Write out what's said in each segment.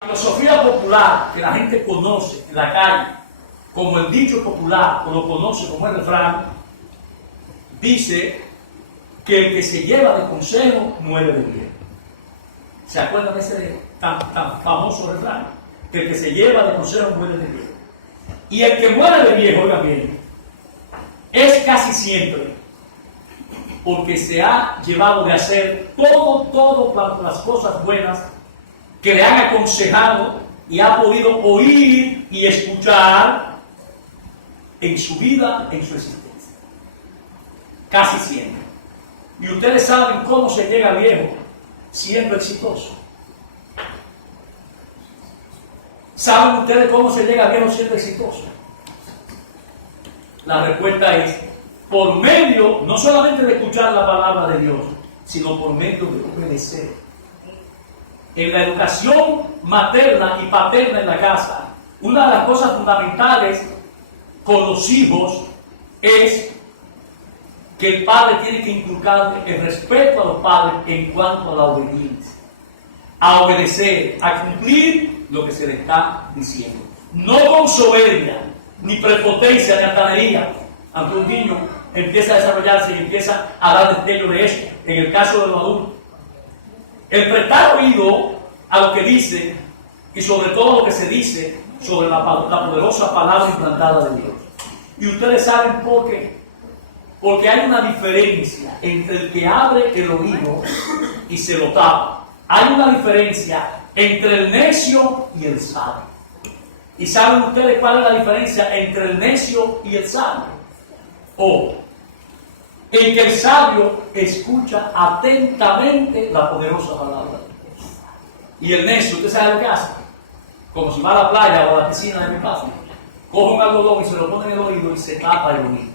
La filosofía popular que la gente conoce en la calle, como el dicho popular, o lo conoce como el refrán, dice que el que se lleva de consejo muere de viejo. ¿Se acuerdan de ese tan famoso refrán? Que el que se lleva de consejo muere de viejo. Y el que muere de viejo, oiga bien, es casi siempre porque se ha llevado de hacer todo las cosas buenas que le han aconsejado y ha podido oír y escuchar en su vida, en su existencia. Casi siempre. Y ustedes saben cómo se llega viejo siendo exitoso. ¿Saben ustedes cómo se llega viejo siendo exitoso? La respuesta es por medio, no solamente de escuchar la palabra de Dios, sino por medio de obedecer. En la educación materna y paterna en la casa, una de las cosas fundamentales con los hijos es que el padre tiene que inculcar el respeto a los padres en cuanto a la obediencia, a obedecer, a cumplir lo que se le está diciendo. No con soberbia, ni prepotencia, ni altanería, aunque un niño empieza a desarrollarse y empieza a dar destello de eso, en el caso de los adultos. El prestar oído a lo que dice y sobre todo lo que se dice sobre la poderosa palabra implantada de Dios. Y ustedes saben por qué. Porque hay una diferencia entre el que abre el oído y se lo tapa. Hay una diferencia entre el necio y el sabio. ¿Y saben ustedes cuál es la diferencia entre el necio y el sabio? En que el sabio escucha atentamente la poderosa palabra de Dios. Y el necio, ¿usted sabe lo que hace? Como si va a la playa o a la piscina de mi casa, coge un algodón y se lo pone en el oído y se tapa el oído,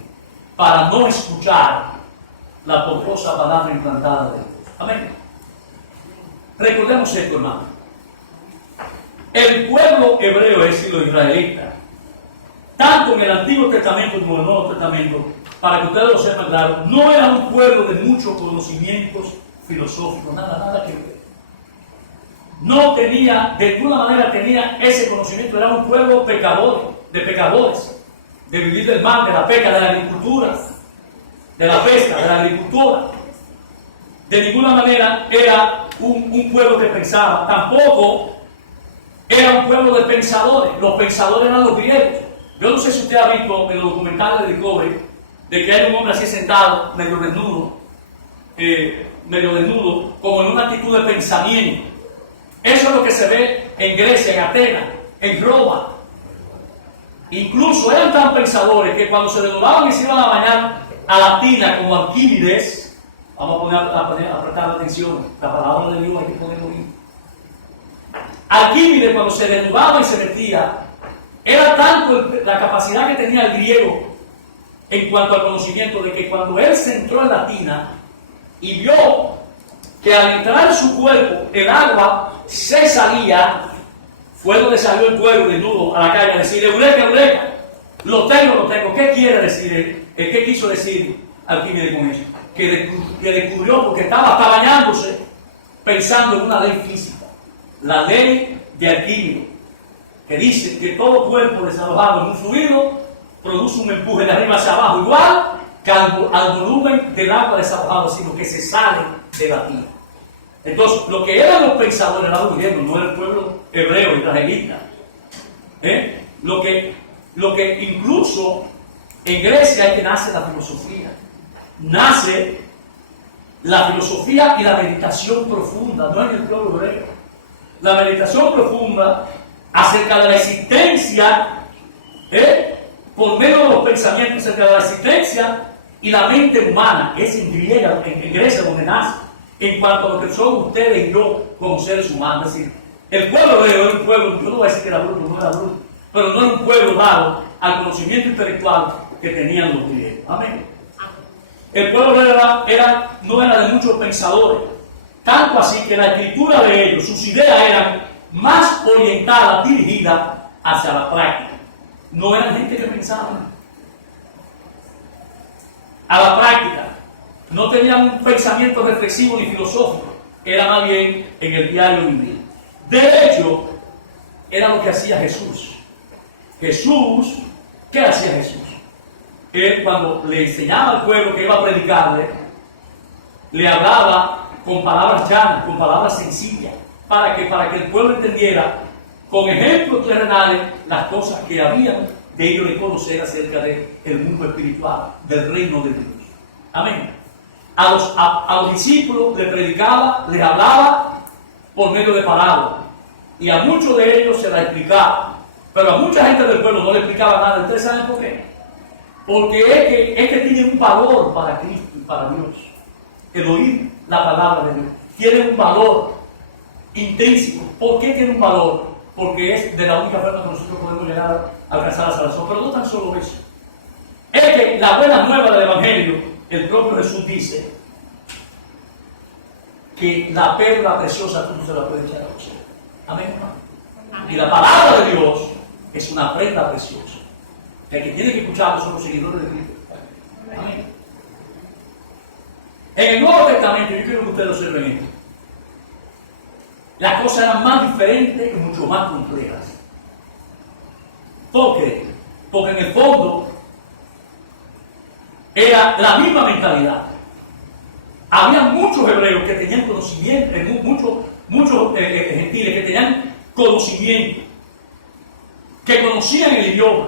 para no escuchar la poderosa palabra implantada de Dios. Amén. Recordemos esto, hermano. El pueblo hebreo, es decir, los israelitas, tanto en el Antiguo Testamento como en el Nuevo Testamento, para que ustedes lo sepan claro, no era un pueblo de muchos conocimientos filosóficos, nada que ver. No tenía, de ninguna manera tenía ese conocimiento, era un pueblo pecador, de pecadores, de vivir del mal, de la pesca, de la agricultura, de la pesca, de la agricultura. De ninguna manera era un pueblo que pensaba, tampoco era un pueblo de pensadores. Los pensadores eran los griegos. Yo no sé si usted ha visto en los documentales de Discovery de que hay un hombre así sentado, medio desnudo, como en una actitud de pensamiento. Eso es lo que se ve en Grecia, en Atenas, en Roma. Incluso eran tan pensadores que cuando se desnudaban y se iban a bañar a la tina como Arquímedes, vamos a prestar atención, la palabra de Dios hay que ponerlo bien. Arquímedes, cuando se desnudaba y se metía, era tanto la capacidad que tenía el griego en cuanto al conocimiento, de que cuando él se entró en la tina y vio que al entrar en su cuerpo el agua se salía, fue donde salió el pueblo desnudo a la calle a decir: Eureka, Eureka, lo tengo. ¿Qué quiere decir? ¿Qué quiso decir Arquímedes con eso? Que descubrió, porque estaba hasta bañándose, pensando en una ley física, la ley de Arquímedes, que dice que todo cuerpo desalojado en un fluido produce un empuje de arriba hacia abajo, igual que al volumen del agua desalojado, sino que se sale de la tina. Entonces, lo que eran los pensadores eran los griegos, no era el pueblo hebreo, israelita. Lo que incluso en Grecia es que nace la filosofía. Nace la filosofía y la meditación profunda, no en el pueblo hebreo. La meditación profunda acerca de la existencia, por medio de los pensamientos acerca de la existencia y la mente humana, es en Grecia donde nace, en cuanto a lo que son ustedes y yo como seres humanos. Es decir, el pueblo hebreo era un pueblo, yo no voy a decir que era bruto, no era bruto, pero no era un pueblo dado al conocimiento intelectual que tenían los griegos. Amén. El pueblo hebreo no era de muchos pensadores, tanto así que la escritura de ellos, sus ideas eran más orientadas, dirigidas hacia la práctica. No eran gente que pensaba a la práctica. No tenían un pensamiento reflexivo ni filosófico. Era más bien en el diario vivir. De hecho, era lo que hacía Jesús. Jesús, ¿qué hacía Jesús? Él, cuando le enseñaba al pueblo que iba a predicarle, le hablaba con palabras llanas, con palabras sencillas, para que el pueblo entendiera con ejemplos terrenales las cosas que habían de ellos de conocer acerca del mundo espiritual, del reino de Dios. Amén. A los discípulos les predicaba, les hablaba por medio de parábolas, y a muchos de ellos se la explicaba, pero a mucha gente del pueblo no le explicaba nada. ¿Ustedes saben por qué? Porque es que tiene un valor para Cristo y para Dios. El oír la palabra de Dios tiene un valor intrínseco. ¿Por qué tiene un valor? Porque es de la única forma que nosotros podemos llegar a alcanzar la salvación. Pero no tan solo eso. Es que la buena nueva del Evangelio, el propio Jesús dice que la perla preciosa tú no se la puedes echar a los ojos. Amén, hermano. Y la palabra de Dios es una prenda preciosa. Que el que tiene que escucharlo son los seguidores de Cristo. Amén. En el Nuevo Testamento, yo quiero que ustedes observen esto. Las cosas eran más diferentes y mucho más complejas. ¿Por qué? Porque en el fondo era la misma mentalidad. Había muchos hebreos que tenían conocimiento, muchos gentiles que tenían conocimiento, que conocían el idioma,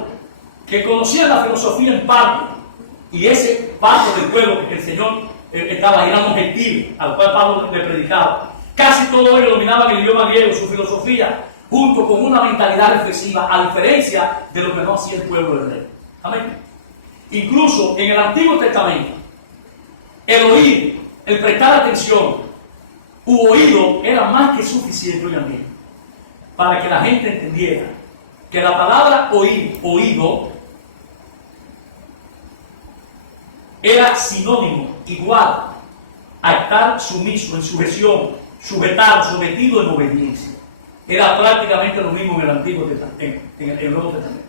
que conocían la filosofía en parte, y ese parte del pueblo que el Señor estaba ahí, eran los gentiles, al cual Pablo le predicaba. Casi todos ellos dominaban el idioma griego, su filosofía, junto con una mentalidad reflexiva, a diferencia de lo que no hacía el pueblo hebreo. Amén. Incluso en el Antiguo Testamento, el oír, el prestar atención u oído era más que suficiente, oigan bien, para que la gente entendiera que la palabra oír, oído, era sinónimo, igual a estar sumiso, en sujeción, sujetado, sometido en obediencia. Era prácticamente lo mismo en el Antiguo Testamento, en el Nuevo Testamento.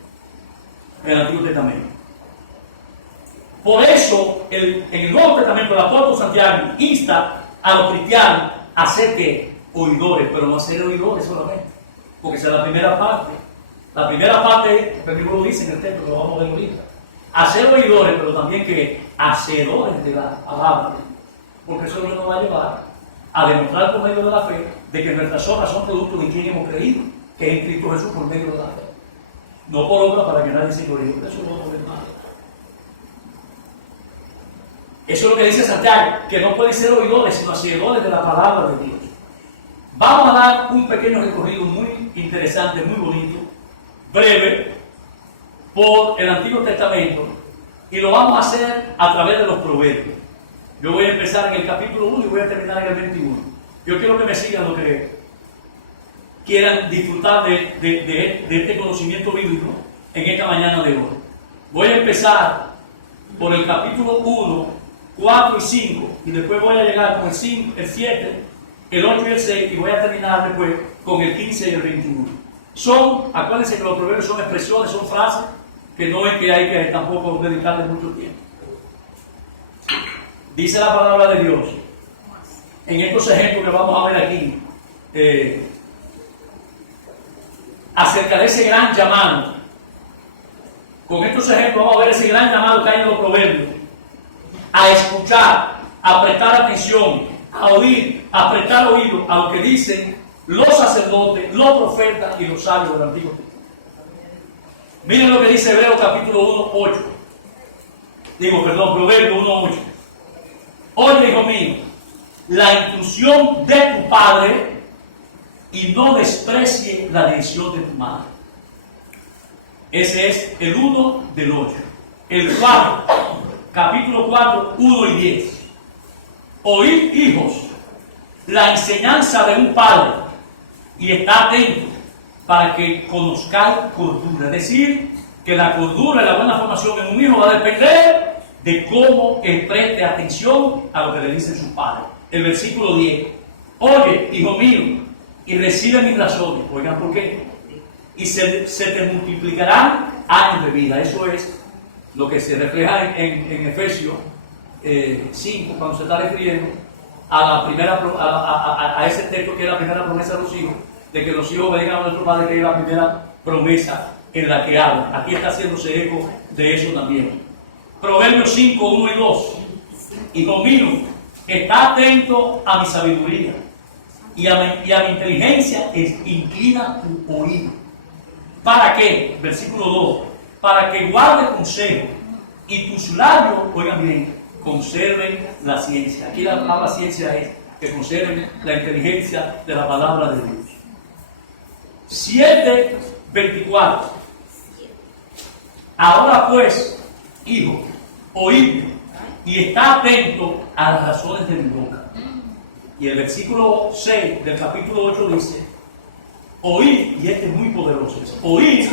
En el Antiguo Testamento. Por eso, en el Nuevo Testamento, el apóstol Santiago insta a los cristianos a ser que oidores, pero no a ser oidores solamente, porque esa es la primera parte. La primera parte, el libro lo dice en el texto, lo vamos a ver ahorita. A ser oidores, pero también que hacedores de la palabra, porque eso es lo que nos va a llevar a demostrar por medio de la fe de que nuestras obras son producto de quien hemos creído, que es en Cristo Jesús por medio de la fe. No por obra para que nadie se gloríe. Eso lo vamos a ver más. Eso es lo que dice Santiago, que no pueden ser oidores, sino hacedores de la palabra de Dios. Vamos a dar un pequeño recorrido muy interesante, muy bonito, breve, por el Antiguo Testamento, y lo vamos a hacer a través de los proverbios. Yo voy a empezar en el capítulo 1 y voy a terminar en el 21. Yo quiero que me sigan los que quieran disfrutar de este conocimiento bíblico en esta mañana de hoy. Voy a empezar por el capítulo 1, 4 y 5, y después voy a llegar con el 5, el 7, el 8 y el 6, y voy a terminar después con el 15 y el 21. Acuérdense que los proverbios son expresiones, son frases, que no es que hay que tampoco dedicarle mucho tiempo. Dice la palabra de Dios, en estos ejemplos que vamos a ver aquí, acerca de ese gran llamado. Con estos ejemplos vamos a ver ese gran llamado que hay en los proverbios, a escuchar, a prestar atención, a oír, a prestar oído a lo que dicen los sacerdotes, los profetas y los sabios del Antiguo Testamento. Miren lo que dice Hebreos capítulo 1, 8. Proverbios 1, 8. Oye, hijo mío, la instrucción de tu padre y no desprecie la dirección de tu madre. Ese es el 1 del 8. El 4, capítulo 4, 1 y 10. Oíd, hijos, la enseñanza de un padre y está atento para que conozcáis cordura. Es decir, que la cordura y la buena formación en un hijo va a depender de cómo preste atención a lo que le dicen sus padres. El versículo 10. Oye, hijo mío, y recibe mis razones. Oigan, ¿por qué? Y se te multiplicarán años de vida. Eso es lo que se refleja en Efesios 5, cuando se está refiriendo a ese texto que es la primera promesa de los hijos, de que los hijos vengan a nuestro Padre, que es la primera promesa en la que habla. Aquí está haciéndose eco de eso también. Proverbios 5, 1 y 2. Hijo mío, está atento a mi sabiduría y a mi inteligencia, inclina tu oído. ¿Para qué? Versículo 2. Para que guarde consejo y tus labios, oigan bien, conserven la ciencia. Aquí la palabra ciencia es que conserven la inteligencia de la palabra de Dios. 7:24. Ahora pues, hijo, oídme y está atento a las razones de mi boca. Y el versículo 6 del capítulo 8 dice: oíd, y este es muy poderoso, es, oíd,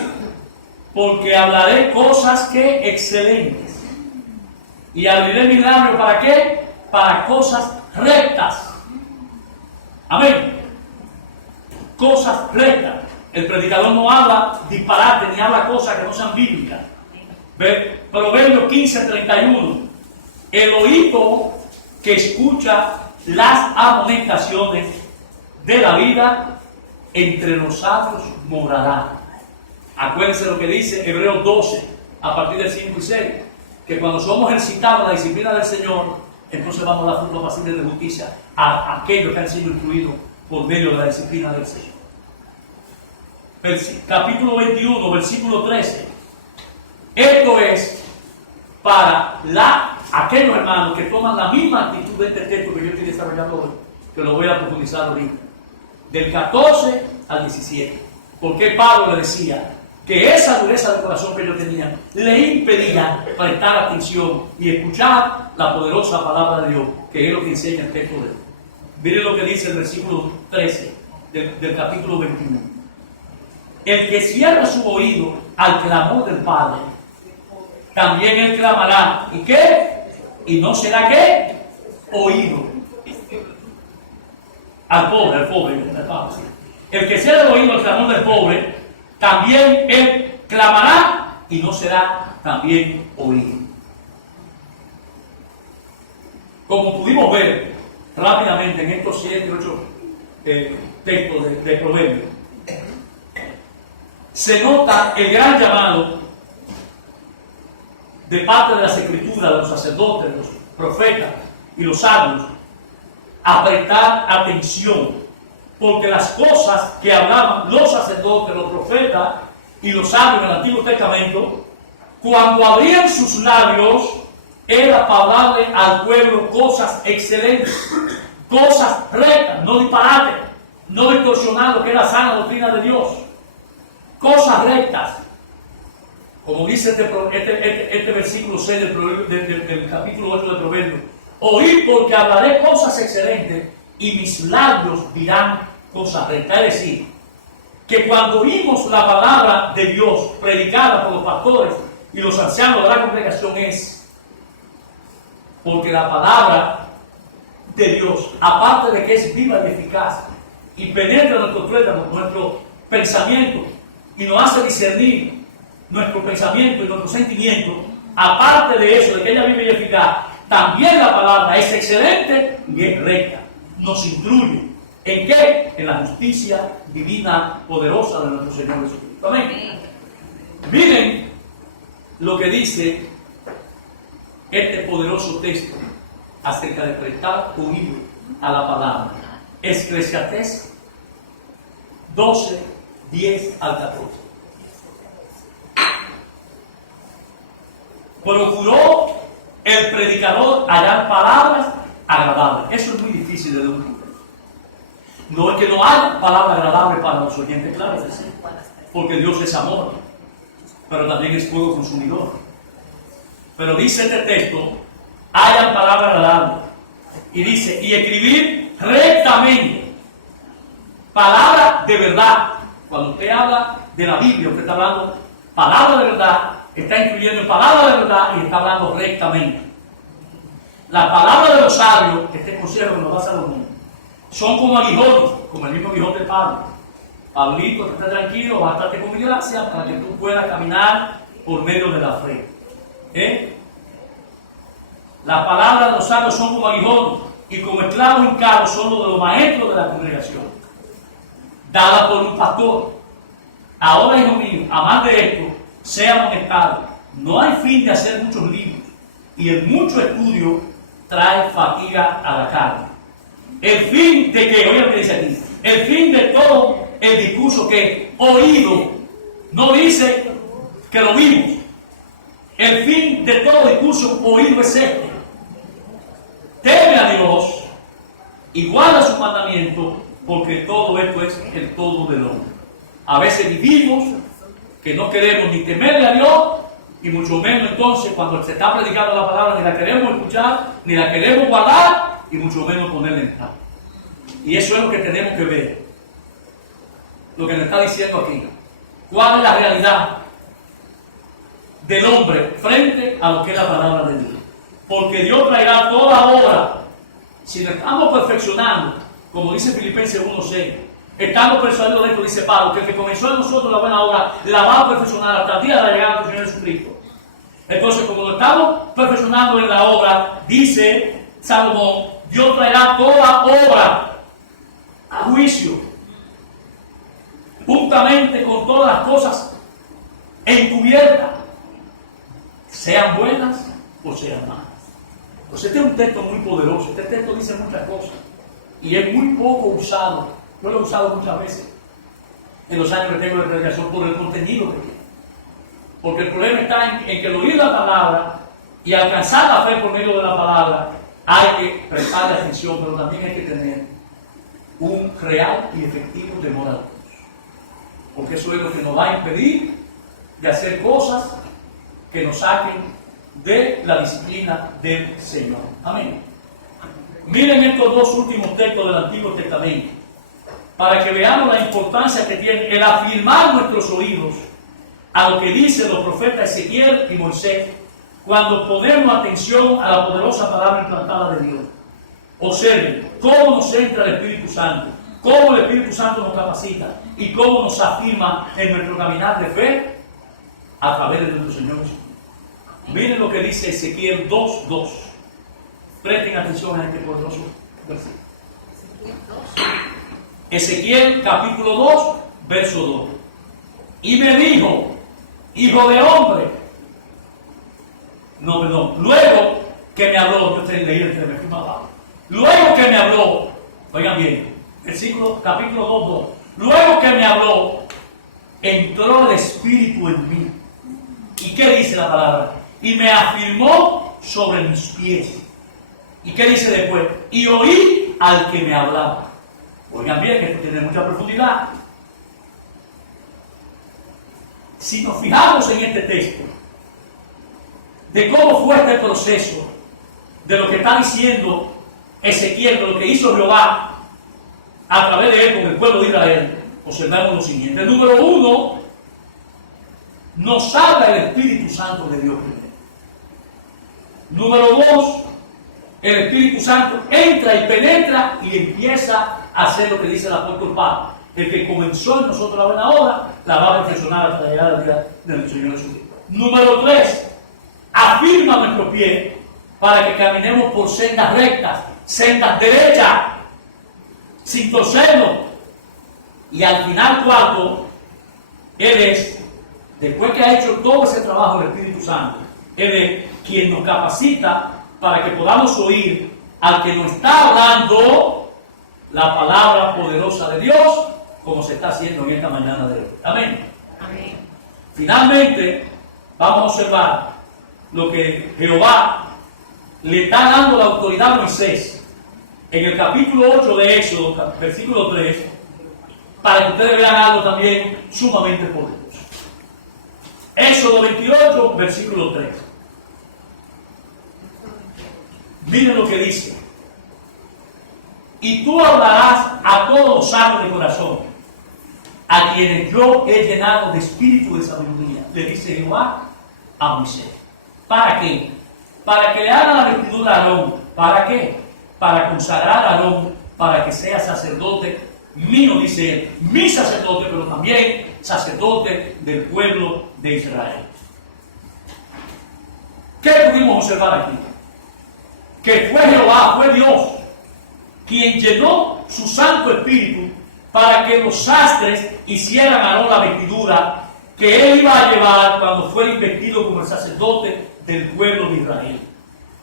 porque hablaré cosas que excelentes. Y abriré mi labio, ¿para qué? Para cosas rectas. Amén. Cosas rectas. El predicador no habla disparate ni habla cosas que no sean bíblicas. Proverbios 15:31. El oído que escucha las amonestaciones de la vida, entre los sabios morará. Acuérdense lo que dice Hebreos 12, a partir del 5 y 6, que cuando somos ejercitados en la disciplina del Señor, entonces vamos a dar frutos apacibles de justicia a aquellos que han sido instruidos por medio de la disciplina del Señor. Capítulo 21, versículo 13. Esto es para aquellos hermanos que toman la misma actitud de este texto que yo estoy desarrollando hoy, que lo voy a profundizar ahorita, del 14 al 17. Porque Pablo le decía que esa dureza de corazón que ellos tenían le impedía prestar atención y escuchar la poderosa palabra de Dios, que es lo que enseña el texto de hoy. Miren lo que dice el versículo 13 del capítulo 21. El que cierra su oído al clamor del Padre, también él clamará. ¿Y qué? ¿Y no será qué? Oído. Al pobre, el que cierra el oído al clamor del pobre, también él clamará y no será también oído. Como pudimos ver rápidamente en estos 7 u 8 textos de Proverbios, se nota el gran llamado de parte de las Escrituras, de los sacerdotes, de los profetas y los sabios, a prestar atención, porque las cosas que hablaban los sacerdotes, los profetas y los sabios en el Antiguo Testamento, cuando abrían sus labios, era para hablarle al pueblo cosas excelentes, cosas rectas, no disparates, no distorsionar lo que es la sana doctrina de Dios, cosas rectas. Como dice este versículo 6 del capítulo 8 de Proverbios: oíd, porque hablaré cosas excelentes y mis labios dirán cosas rectas. Es decir, que cuando oímos la palabra de Dios predicada por los pastores y los ancianos de la congregación, es porque la palabra de Dios, aparte de que es viva y eficaz y penetra nuestro tuétano, nuestro pensamiento, y nos hace discernir nuestro pensamiento y nuestro sentimiento, aparte de eso, de que ella vive y eficaz, también la palabra es excelente y es recta. Nos instruye. ¿En qué? En la justicia divina poderosa de nuestro Señor Jesucristo. Amén. Miren lo que dice este poderoso texto acerca de prestar oído a la palabra. Eclesiastés 12, 10 al 14. Procuró el predicador hallar palabras agradables. Eso es muy difícil de descubrir. No es que no haya palabras agradables para los oyentes, claro, porque Dios es amor, pero también es fuego consumidor. Pero dice este texto: hayan palabras agradables. Y dice: y escribir rectamente, palabra de verdad. Cuando usted habla de la Biblia, usted está hablando palabra de verdad, está incluyendo palabra de verdad y está hablando rectamente. La palabra de los sabios, este consejo que nos da Salomón, son como aguijones, como el mismo aguijón de Pablo. Pablito, esté tranquilo, bástate con mi gracia para que tú puedas caminar por medio de la fe. La palabra de los sabios son como aguijones, y como esclavos hincados son los de los maestros de la congregación. dada por un pastor. Ahora, hijo mío, a más de esto, sea amonestado. No hay fin de hacer muchos libros, y el mucho estudio trae fatiga a la carne. El fin de que, oiga lo que dice aquí, el fin de todo el discurso que oído, no dice que lo vimos. El fin de todo discurso oído es este: teme a Dios y guarda sus mandamientos, porque todo esto es el todo del hombre. A veces vivimos que no queremos ni temerle a Dios, y mucho menos entonces cuando se está predicando la palabra ni la queremos escuchar, ni la queremos guardar, y mucho menos ponerla en práctica. Y eso es lo que tenemos que ver, lo que nos está diciendo aquí. ¿Cuál es la realidad del hombre frente a lo que es la palabra de Dios? Porque Dios traerá toda obra. Si nos estamos perfeccionando, como dice Filipenses 1:6, estamos persuadidos de esto, dice Pablo, que el que comenzó en nosotros la buena obra la va a perfeccionar hasta el día de la llegada del Señor Jesucristo. Entonces, como lo estamos perfeccionando en la obra, dice Salomón, Dios traerá toda obra a juicio, juntamente con todas las cosas encubiertas, sean buenas o sean malas. Pues este es un texto muy poderoso. Este texto dice muchas cosas y es muy poco usado. Yo lo he usado muchas veces en los años que tengo de predicación por el contenido que tiene. Porque el problema está en que al oír la palabra y alcanzar la fe por medio de la palabra, hay que prestarle atención, pero también hay que tener un real y efectivo temor a Dios. Porque eso es lo que nos va a impedir de hacer cosas que nos saquen de la disciplina del Señor. Amén. Miren estos dos últimos textos del Antiguo Testamento, para que veamos la importancia que tiene el afirmar nuestros oídos a lo que dicen los profetas Ezequiel y Moisés cuando ponemos atención a la poderosa palabra implantada de Dios. Observen cómo nos entra el Espíritu Santo, cómo el Espíritu Santo nos capacita y cómo nos afirma en nuestro caminar de fe a través de nuestro Señor Jesucristo. Miren lo que dice Ezequiel 2:2. Presten atención a este poderoso versículo. Ezequiel capítulo 2, verso 2. Y me dijo, hijo de hombre, no, perdón, luego que me habló, yo estoy leyendo, me fui más abajo. Luego que me habló, oigan bien, versículo, capítulo 2:2. Luego que me habló, entró el Espíritu en mí. ¿Y qué dice la palabra? Y me afirmó sobre mis pies. ¿Y qué dice después? Y oí al que me hablaba. Oigan bien, que esto tiene mucha profundidad. Si nos fijamos en este texto, de cómo fue este proceso, de lo que está diciendo Ezequiel, de lo que hizo Jehová a través de él con el pueblo de Israel, observamos lo siguiente. Número 1, nos habla el Espíritu Santo de Dios primero. Número 2, el Espíritu Santo entra y penetra y empieza a hacer lo que dice el apóstol Pablo. El que comenzó en nosotros la buena obra, la va a perfeccionar hasta la llegada del día de nuestro Señor Jesucristo. Número 3, afirma nuestro pie para que caminemos por sendas rectas, sendas derechas, sin torcernos. Y al final, 4, Él es, después que ha hecho todo ese trabajo del Espíritu Santo, Él es quien nos capacita para que podamos oír al que nos está hablando la palabra poderosa de Dios, como se está haciendo en esta mañana de hoy. Amén. Amén. Finalmente, vamos a observar lo que Jehová le está dando la autoridad a Moisés en el capítulo 8 de Éxodo, versículo 3, para que ustedes vean algo también sumamente poderoso. Éxodo 28, versículo 3. Miren lo que dice. Y tú hablarás a todos los sabios de corazón, a quienes yo he llenado de espíritu de sabiduría, le dice Jehová a Moisés. ¿Para qué? Para que le haga la vestidura a Aarón. ¿Para qué? Para consagrar a Aarón, para que sea sacerdote mío, dice él, mi sacerdote, pero también sacerdote del pueblo de Israel. ¿Qué pudimos observar aquí? Que fue Jehová, fue Dios, quien llenó su Santo Espíritu para que los sastres hicieran a Aarón la vestidura que él iba a llevar cuando fue investido como el sacerdote del pueblo de Israel.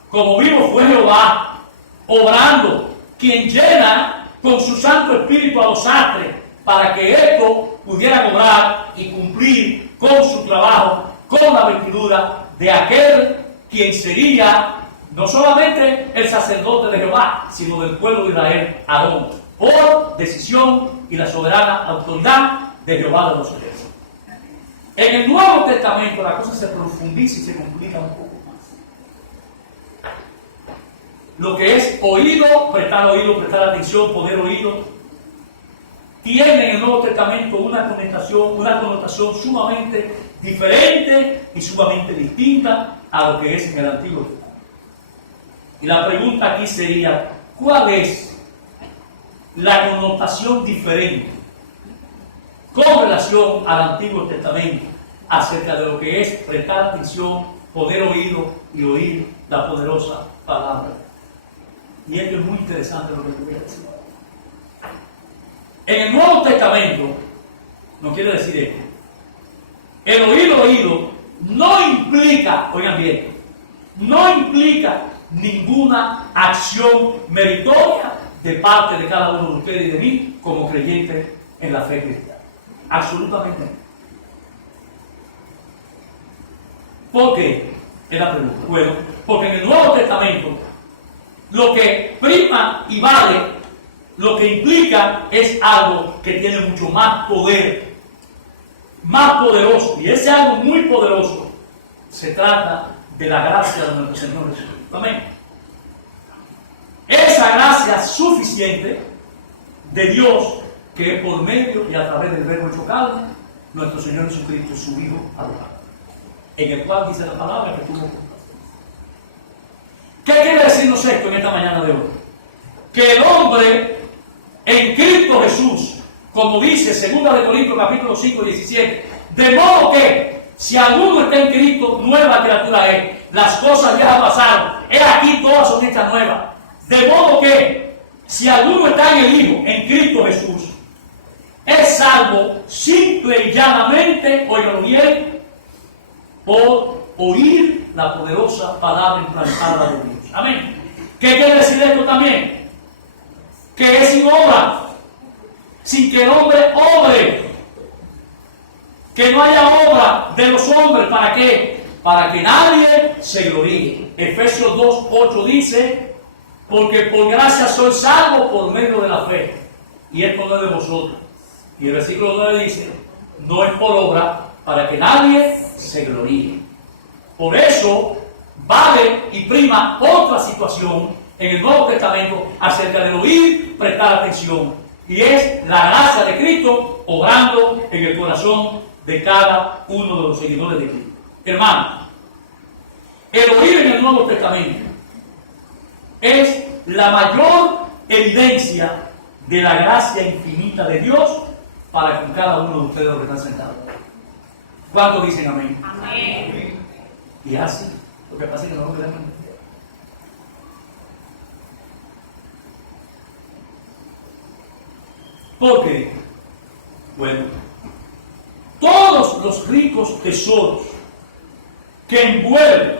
Como vivo fue Jehová, obrando, quien llena con su Santo Espíritu a los sastres, para que esto pudiera cobrar y cumplir con su trabajo, con la vestidura de aquel quien sería no solamente el sacerdote de Jehová, sino del pueblo de Israel, Aarón, por decisión y la soberana autoridad de Jehová de los ejércitos. En el Nuevo Testamento la cosa se profundiza y se complica un poco más. Lo que es oído, prestar atención, poder oído, tiene en el Nuevo Testamento una connotación sumamente diferente y sumamente distinta a lo que es en el Antiguo Testamento. Y la pregunta aquí sería, ¿cuál es la connotación diferente con relación al Antiguo Testamento acerca de lo que es prestar atención, poder oído y oír la poderosa palabra? Y esto es muy interesante lo que te voy a decir. En el Nuevo Testamento, no quiere decir esto, el oído no implica, oigan bien, no implica ninguna acción meritoria de parte de cada uno de ustedes y de mí como creyentes en la fe cristiana. Absolutamente no. ¿Por qué? Es la pregunta. Bueno, porque en el Nuevo Testamento lo que prima y vale, lo que implica es algo que tiene mucho más poder, más poderoso, y ese algo muy poderoso se trata de la gracia de nuestro Señor Jesucristo. Amén. Esa gracia suficiente de Dios que es por medio y a través del verbo hecho carne, nuestro Señor Jesucristo, su Hijo adorado, en el cual dice la palabra que tuvo. ¿Qué quiere decirnos esto en esta mañana de hoy? Que el hombre en Cristo Jesús, como dice 2 Corintios capítulo 5, 17, de modo que si alguno está en Cristo, nueva criatura es. Las cosas ya pasaron. He aquí todas son hechas nuevas. De modo que si alguno está en el Hijo, en Cristo Jesús, es salvo simple y llanamente, óigalo bien, por oír la poderosa palabra implantada de Dios. Amén. ¿Qué quiere decir esto también? Que es sin obra, sin que el hombre obre. Que no haya obra de los hombres. ¿Para qué? Para que nadie se gloríe. Efesios 2:8 dice, porque por gracia sois salvos por medio de la fe, y esto no es de vosotros. Y el versículo 9 dice, no es por obra, para que nadie se gloríe. Por eso vale y prima otra situación en el Nuevo Testamento acerca del oír, prestar atención, y es la gracia de Cristo obrando en el corazón de cada uno de los seguidores de Cristo. Hermano, el oír en el Nuevo Testamento es la mayor evidencia de la gracia infinita de Dios para con cada uno de ustedes los que están sentados. ¿Cuántos dicen amén? Amén. Y así, lo que pasa es que no lo queremos entender. ¿Por qué? Bueno, todos los ricos tesoros que envuelven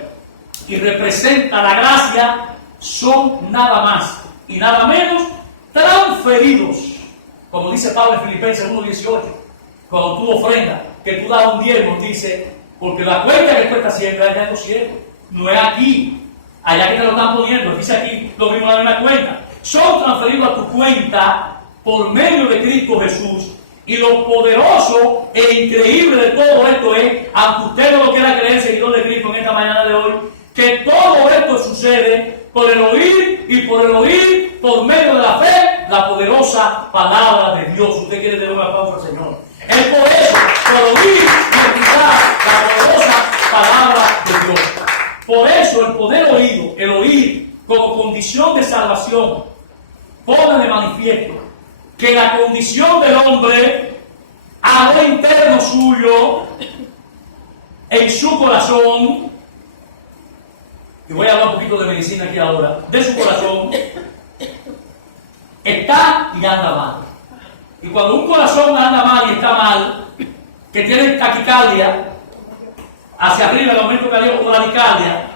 y representan la gracia son nada más y nada menos transferidos, como dice Pablo en Filipenses 1:18, cuando tú ofrendas, que tú das un diezmo, dice, porque la cuenta que tú estás haciendo es allá en los cielos, no es aquí, allá que te lo están poniendo, dice aquí lo mismo en la cuenta, son transferidos a tu cuenta por medio de Cristo Jesús. Y lo poderoso e increíble de todo esto es, aunque usted no lo quiera creer, seguidor de Cristo, en esta mañana de hoy, que todo esto sucede por el oír y por el oír, por medio de la fe, la poderosa palabra de Dios. Usted quiere tener un aplauso al Señor. Es por eso, por oír y escuchar la poderosa palabra de Dios. Por eso el poder oído, el oír como condición de salvación, pone de manifiesto que la condición del hombre a lo interno suyo, en su corazón, y voy a hablar un poquito de medicina aquí ahora, de su corazón, está y anda mal. Y cuando un corazón anda mal y está mal, que tiene taquicardia, hacia arriba el aumento cardíaco o taquicardia,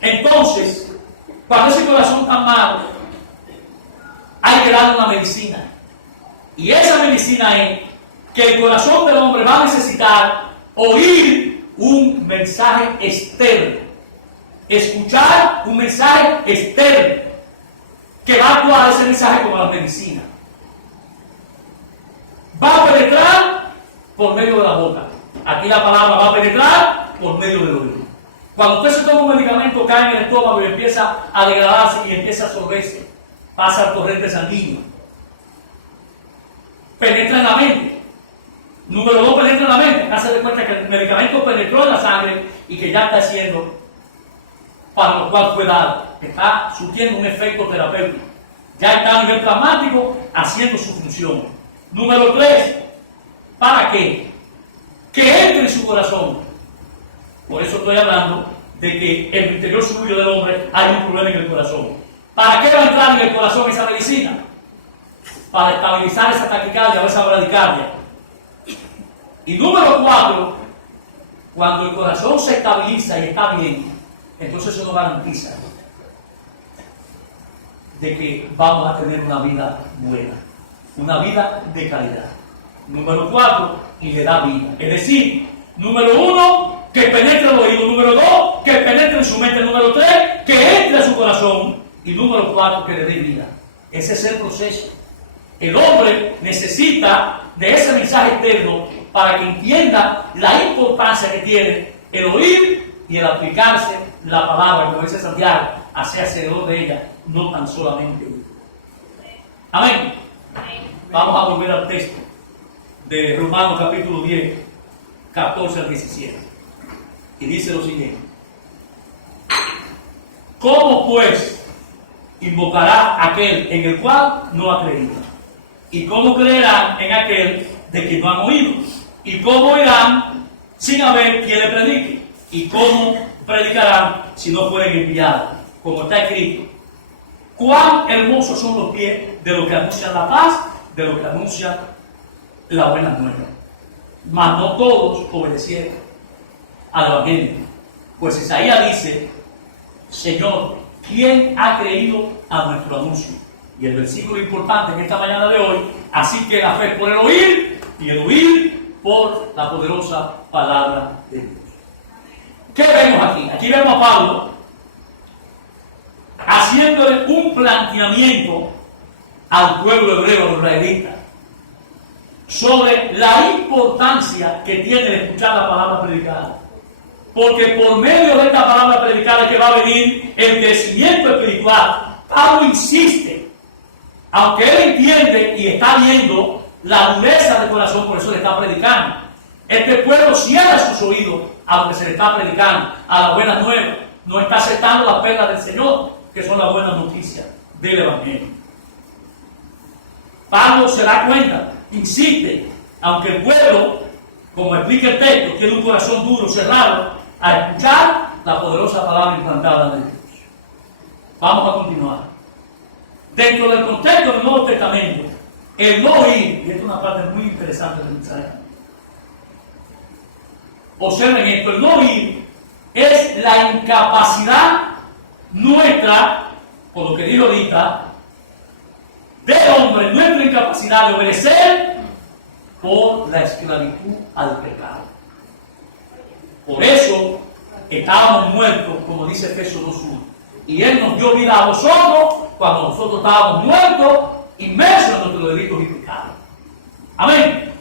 entonces, cuando ese corazón está mal, hay que darle una medicina. Y esa medicina es que el corazón del hombre va a necesitar oír un mensaje externo, escuchar un mensaje externo, que va a actuar ese mensaje como la medicina. Va a penetrar por medio de la boca. Aquí la palabra va a penetrar por medio del oído. Cuando usted se toma un medicamento, cae en el estómago y empieza a degradarse y empieza a absorberse, pasa al torrente sanguíneo. Penetra en la mente. Número 2, penetra en la mente. Hace de cuenta que el medicamento penetró en la sangre y que ya está haciendo para lo cual fue dado. Está surtiendo un efecto terapéutico. Ya está a nivel plasmático haciendo su función. Número 3, ¿para qué? Que entre en su corazón. Por eso estoy hablando de que en el interior suyo del hombre hay un problema en el corazón. ¿Para qué va a entrar en el corazón esa medicina? Para estabilizar esa taquicardia o esa bradicardia. Y número 4, cuando el corazón se estabiliza y está bien, entonces eso nos garantiza de que vamos a tener una vida buena, una vida de calidad. Número 4, y le da vida. Es decir, número 1, que penetre el oído. Número 2, que penetre en su mente. Número 3, que entre a su corazón. Y número 4, que le dé vida. Ese es el proceso. El hombre necesita de ese mensaje externo para que entienda la importancia que tiene el oír y el aplicarse la palabra, como dice Santiago, hacia hacedor de ella, no tan solamente oír. Amén. Vamos a volver al texto de Romanos capítulo 10, 14 al 17. Y dice lo siguiente: ¿cómo pues invocará aquel en el cual no ha creído? ¿Y cómo creerán en aquel de quien no han oído? ¿Y cómo oirán sin haber quien le predique? ¿Y cómo predicarán si no fueren enviados? Como está escrito: cuán hermosos son los pies de los que anuncian la paz, de los que anuncian la buena nueva. Mas no todos obedecieron al evangelio. Pues Isaías dice: Señor, ¿quién ha creído a nuestro anuncio? Y el versículo importante en esta mañana de hoy: así que la fe por el oír, y el oír por la poderosa palabra de Dios. ¿Qué vemos aquí? Aquí vemos a Pablo haciéndole un planteamiento al pueblo hebreo, a los israelitas, sobre la importancia que tiene de escuchar la palabra predicada. Porque por medio de esta palabra predicada es que va a venir el crecimiento espiritual. Pablo insiste, aunque él entiende y está viendo la dureza del corazón, por eso le está predicando. Este pueblo cierra sus oídos a lo que se le está predicando, a la buena nueva. No está aceptando las perlas del Señor, que son las buenas noticias del Evangelio. Pablo se da cuenta, insiste, aunque el pueblo, como explica el texto, tiene un corazón duro, cerrado, a escuchar la poderosa palabra implantada de Dios. Vamos a continuar. Dentro del contexto del Nuevo Testamento, el no oír, y esta es una parte muy interesante del mensaje. Observen esto: el no oír es la incapacidad nuestra, por lo que digo ahorita, del hombre, nuestra incapacidad de obedecer por la esclavitud al pecado. Por eso estábamos muertos, como dice Efesios 2:1. Y Él nos dio vida a vosotros cuando nosotros estábamos muertos, inmersos en nuestros delitos y pecados. Amén.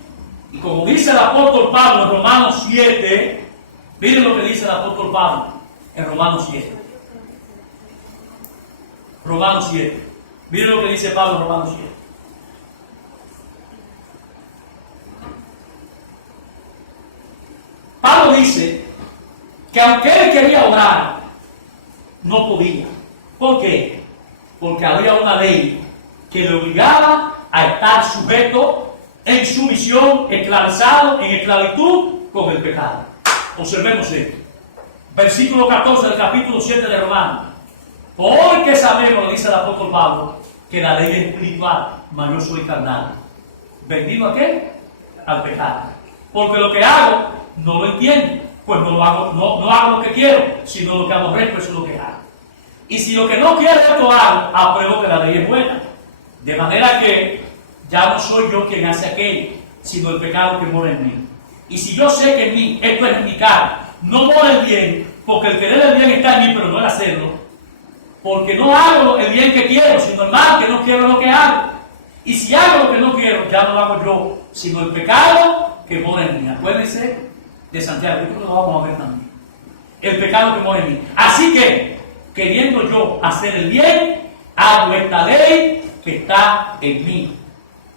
Y como dice el apóstol Pablo en Romanos 7, miren lo que dice el apóstol Pablo en Romanos 7. Romanos 7. Miren lo que dice Pablo en Romanos 7. Pablo dice que aunque él quería orar, no podía. ¿Por qué? Porque había una ley que le obligaba a estar sujeto en sumisión, esclavizado, en esclavitud con el pecado. Observemos esto. Versículo 14 del capítulo 7 de Romanos. Porque sabemos, lo dice el apóstol Pablo, que la ley es espiritual, mas yo soy carnal. ¿Vendido a qué? Al pecado. Porque lo que hago no lo entiendo, pues no hago lo que quiero, sino lo que aborrezco, eso es lo que hago. Y si lo que no quiero esto hago, apruebo que la ley es buena. De manera que ya no soy yo quien hace aquello, sino el pecado que mora en mí. Y si yo sé que en mí, esto es en mi carne, no mora el bien, porque el querer el bien está en mí, pero no el hacerlo, porque no hago el bien que quiero, sino el mal que no quiero lo que hago. Y si hago lo que no quiero, ya no lo hago yo, sino el pecado que mora en mí. Acuérdense de Santiago, esto lo vamos a ver también. El pecado que mora en mí. Así que, queriendo yo hacer el bien, hago esta ley que está en mí.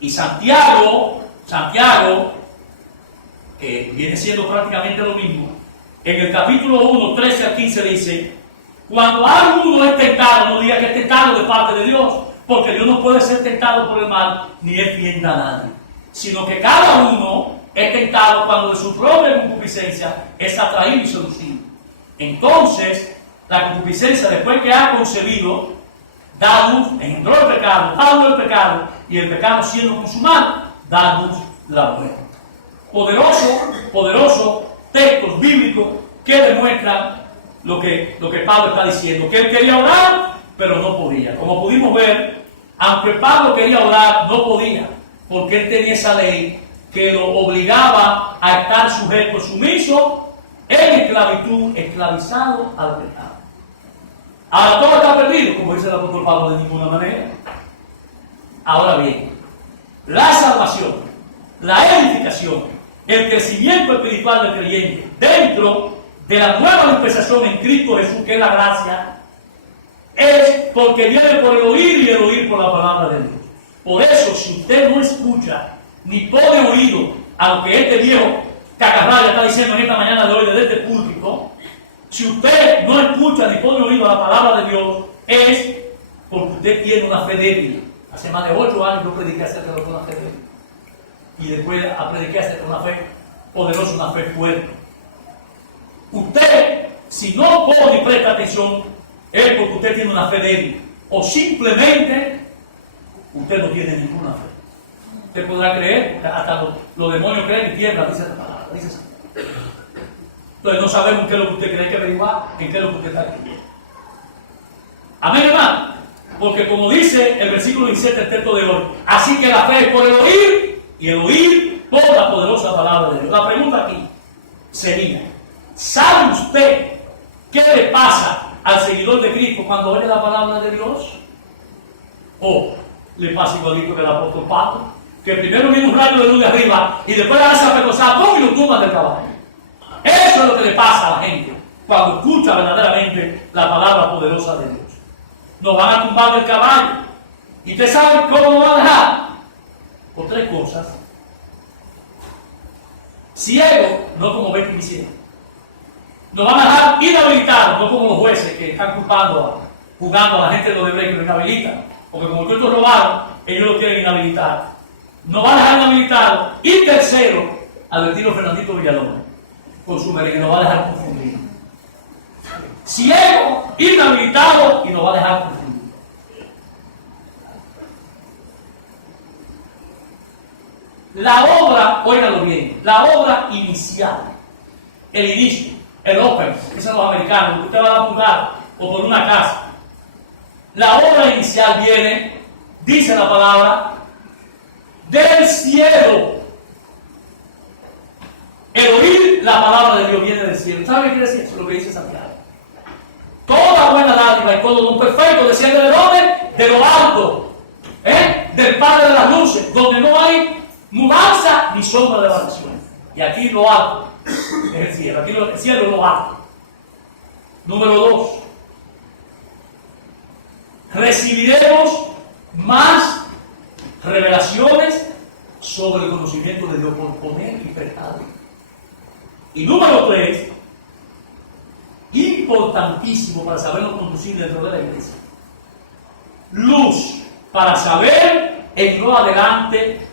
Y Santiago, que viene siendo prácticamente lo mismo, en el capítulo 1, 13 al 15 dice: cuando alguno es tentado, no diga que es tentado de parte de Dios, porque Dios no puede ser tentado por el mal, ni es tienta a nadie, sino que cada uno es tentado cuando de su propia concupiscencia es atraído y seducido. Entonces, la concupiscencia, después que ha concebido, da luz, engendró el pecado, da luz el pecado, y el pecado siendo consumado, da luz la muerte. Poderoso textos bíblicos que demuestran lo que Pablo está diciendo, que él quería orar, pero no podía. Como pudimos ver, aunque Pablo quería orar, no podía, porque él tenía esa ley que lo obligaba a estar sujeto, sumiso, en esclavitud, esclavizado al pecado. Ahora todo está perdido, como dice el apóstol Pablo, de ninguna manera. Ahora bien, la salvación, la edificación, el crecimiento espiritual del creyente dentro de la nueva dispensación en Cristo Jesús, que es la gracia, es porque viene por el oír y el oír por la palabra de Dios. Por eso, si usted no escucha ni pone oído a lo que este viejo cacarraya está diciendo en esta mañana de hoy desde este púlpito, si usted no escucha ni pone oído a la palabra de Dios, es porque usted tiene una fe débil. Hace más de 8 años yo prediqué acerca de una fe débil. Y después prediqué acerca de una fe poderosa, una fe fuerte. Usted, si no pone y presta atención, es porque usted tiene una fe débil. O simplemente usted no tiene ninguna fe. Usted podrá creer, hasta los demonios creen y tiemblan, dice esta palabra, dice esa. Entonces no sabemos qué es lo que usted cree que averiguar, en qué es lo que usted está creyendo. Amén, hermano. Porque como dice el versículo 17 del texto de hoy, así que la fe es por el oír, y el oír por la poderosa palabra de Dios. La pregunta aquí sería: ¿sabe usted qué le pasa al seguidor de Cristo cuando oye la palabra de Dios? ¿O le pasa igualito que el apóstol Pablo, que primero viene un rayo de luz de arriba y después la hace apetosar y lo tumba del caballo? Eso es lo que le pasa a la gente cuando escucha verdaderamente la palabra poderosa de Dios. Nos van a tumbar del caballo. ¿Y usted sabe cómo nos van a dejar? Por 3 cosas. Ciego, no como ven que hicieron. Nos van a dejar inhabilitados, no como los jueces que están jugando a la gente de los hebreos que lo inhabilitan. Porque como estos robaron, ellos lo quieren inhabilitar. Nos van a dejar inhabilitados. Y tercero, advertirlo Fernandito Villalobos con su merengue, nos va a dejar confundido. Ciego, inhabilitado y nos va a dejar confundido. La obra, óigalo bien, la obra inicial, el inicio, el open, que son los americanos, que usted va a apuntar o por una casa. La obra inicial viene, dice la palabra, del cielo. El oír la palabra de Dios viene del cielo. ¿Sabe qué quiere decir eso? Lo que dice Santiago. Toda buena dádiva y todo don perfecto desciende de dónde? De lo alto, del Padre de las luces, donde no hay mudanza ni sombra de variación. Y aquí lo alto es el cielo. Aquí el cielo es lo alto. Número 2. Recibiremos más revelaciones sobre el conocimiento de Dios por poner y prestar. Y número 3, importantísimo para sabernos conducir dentro de la iglesia, luz para saber en lo adelante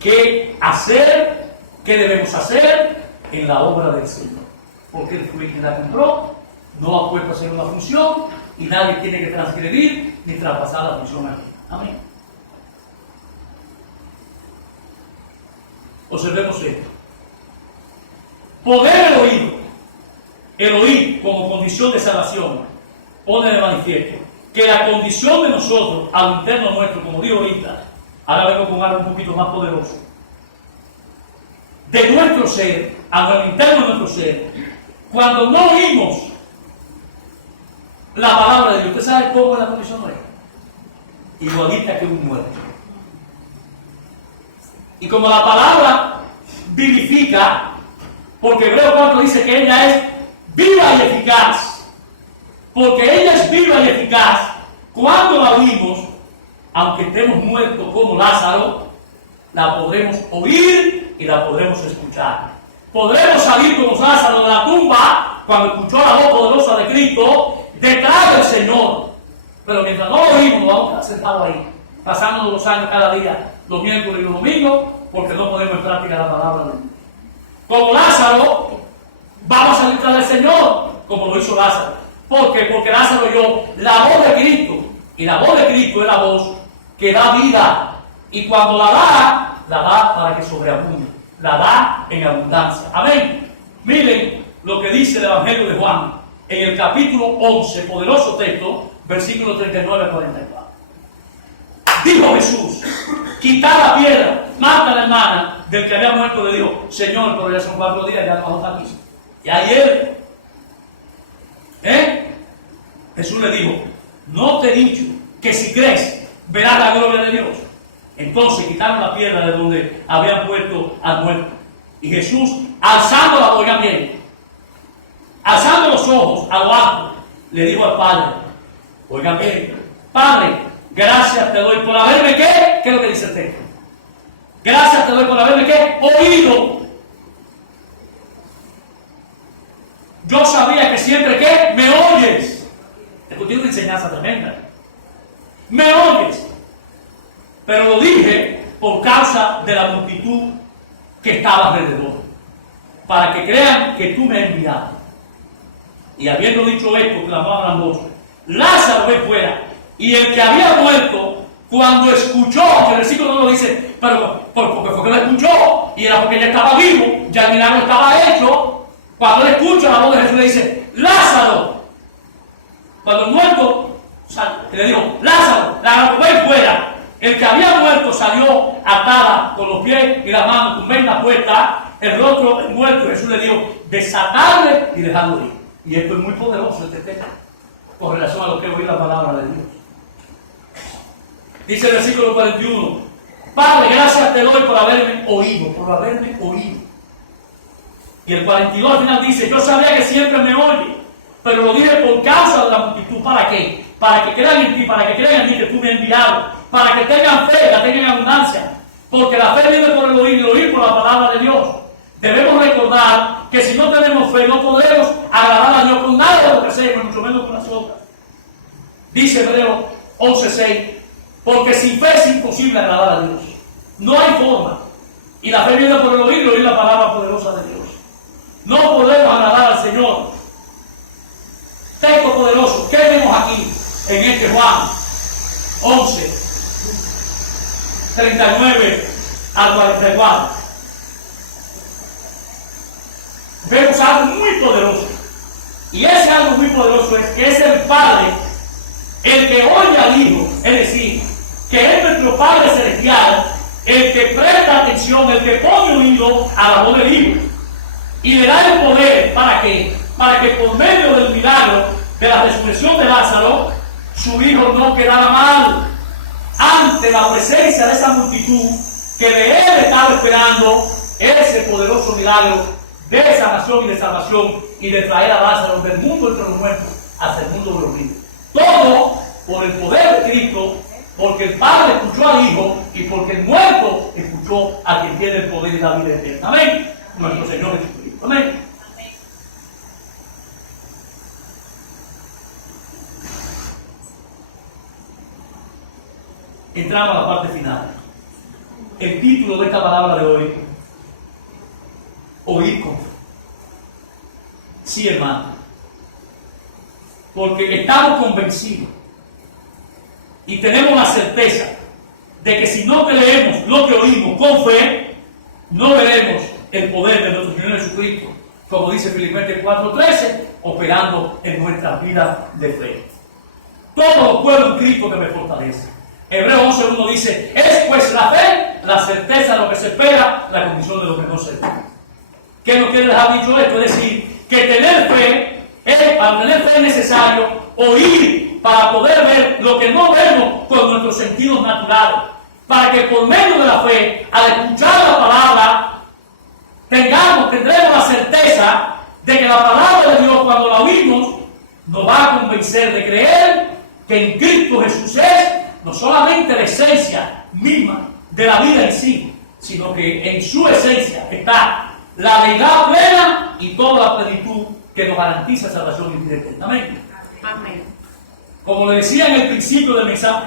qué hacer, qué debemos hacer en la obra del Señor. Porque el que la compró no ha puesto a hacer una función Y nadie tiene que transgredir ni traspasar la función aquí. Amén. Observemos esto. Poder el oír como condición de salvación, pone de manifiesto que la condición de nosotros, al interno nuestro, como digo ahorita, ahora vengo con algo un poquito más poderoso, de nuestro ser, a lo interno de nuestro ser, cuando no oímos la palabra de Dios, ¿usted sabe cómo es la condición nuestra? Igualita que un muerto. Y como la palabra vivifica, porque Hebreo 4 dice que ella es viva y eficaz, porque ella es viva y eficaz, cuando la oímos, aunque estemos muertos como Lázaro, la podremos oír y la podremos escuchar. Podremos salir como Lázaro de la tumba cuando escuchó la voz poderosa de Cristo detrás del Señor. Pero mientras no lo oímos, vamos a estar sentados ahí, pasándonos los años cada día, los miércoles y los domingos, porque no ponemos en práctica la palabra de Dios. Como Lázaro, vamos a salir tras del Señor, como lo hizo Lázaro. ¿Por qué? Porque Lázaro oyó la voz de Cristo, y la voz de Cristo es la voz que da vida, y cuando la da para que sobreabunde, la da en abundancia. Amén. Miren lo que dice el Evangelio de Juan, en el capítulo 11, poderoso texto, versículo 39 a 44. Dijo Jesús: quitad la piedra. Marta, la hermana del que había muerto, le dijo: Señor, pero ya son 4 días, ya no vamos a aquí. Y ayer, Jesús le dijo: no te he dicho que si crees verás la gloria de Dios. Entonces quitaron la piedra de donde habían puesto al muerto. Y Jesús, alzando la, oigan bien, alzando los ojos a lo alto, le dijo al Padre, oigan bien: Padre, gracias te doy por haberme, ¿qué? ¿Qué es lo que dice el texto? Gracias te doy por haberme, ¿qué? Oído. Yo sabía que siempre, ¿qué? Me oyes. Esto tiene una enseñanza tremenda. Me oyes. Pero lo dije por causa de la multitud que estaba alrededor, para que crean que tú me has enviado. Y habiendo dicho esto, clamó a gran voz: Lázaro, ven fuera. Y el que había muerto, cuando escuchó, que el versículo no lo dice, pero porque fue que lo escuchó, y era porque ya estaba vivo, ya el milagro estaba hecho. Cuando él escucha la voz de Jesús, le dice: Lázaro. Cuando el muerto le dijo: Lázaro, ven fuera. El que había muerto salió atada con los pies y las manos con venda puesta, el rostro muerto. Jesús le dijo: desatarle y dejarlo ir. Y esto es muy poderoso, este texto, con relación a lo que oí la palabra de Dios. Dice el versículo 41: Padre, gracias te doy por haberme oído, Y el 42 al final dice: yo sabía que siempre me oye, pero lo dije por causa de la multitud. ¿Para qué? Para que crean en ti, para que crean en mí que tú me has enviado, para que tengan fe, la tengan en abundancia. Porque la fe viene por el oír y el oír por la palabra de Dios. Debemos recordar que si no tenemos fe, no podremos agradar a Dios con nada de lo que hacemos, mucho menos con las otras. Dice Hebreo 11:6: porque sin fe es imposible agradar a Dios. No hay forma. Y la fe viene por el oír y oír la palabra poderosa de Dios. No podemos agradar al Señor. Texto poderoso. ¿Qué vemos aquí en este Juan 11, 39 al 44? Vemos algo muy poderoso. Y ese algo muy poderoso es que es el Padre el que oye al Hijo, es decir, que es nuestro Padre Celestial el que presta atención, el que pone oído a la voz del Hijo. Y le da el poder, ¿para qué? Para que por medio del milagro de la resurrección de Lázaro, su hijo no quedara mal ante la presencia de esa multitud que de él estaba esperando ese poderoso milagro de sanación y de salvación y de traer a Lázaro del mundo entre los muertos hacia el mundo de los vivos. Todo por el poder de Cristo, porque el Padre escuchó al Hijo y porque el muerto escuchó a quien tiene el poder y la vida eterna. Amén. Nuestro Señor Jesucristo. Amén. Entramos a la parte final. El título de esta palabra de hoy: oír con fe. Sí, hermano. porque estamos convencidos y tenemos la certeza de que si no creemos lo que oímos con fe, no veremos el poder de nuestro Señor Jesucristo, como dice Filipenses 4:13, operando en nuestras vidas de fe. Todo lo puedo en Cristo que me fortalece. Hebreos 11:1 dice, es pues la fe, la certeza de lo que se espera, la condición de lo que no se ve. ¿Qué nos quiere dejar dicho esto? Es decir, que para tener fe es necesario oír para poder ver lo que no vemos con nuestros sentidos naturales. Para que por medio de la fe, al escuchar la palabra, tendremos la certeza de que la palabra de Dios, cuando la oímos, nos va a convencer de creer que en Cristo Jesús es no solamente la esencia misma de la vida en sí, sino que en su esencia está la deidad plena y toda la plenitud que nos garantiza salvación indirecta. Amén. Amén. Como le decía en el principio del mensaje,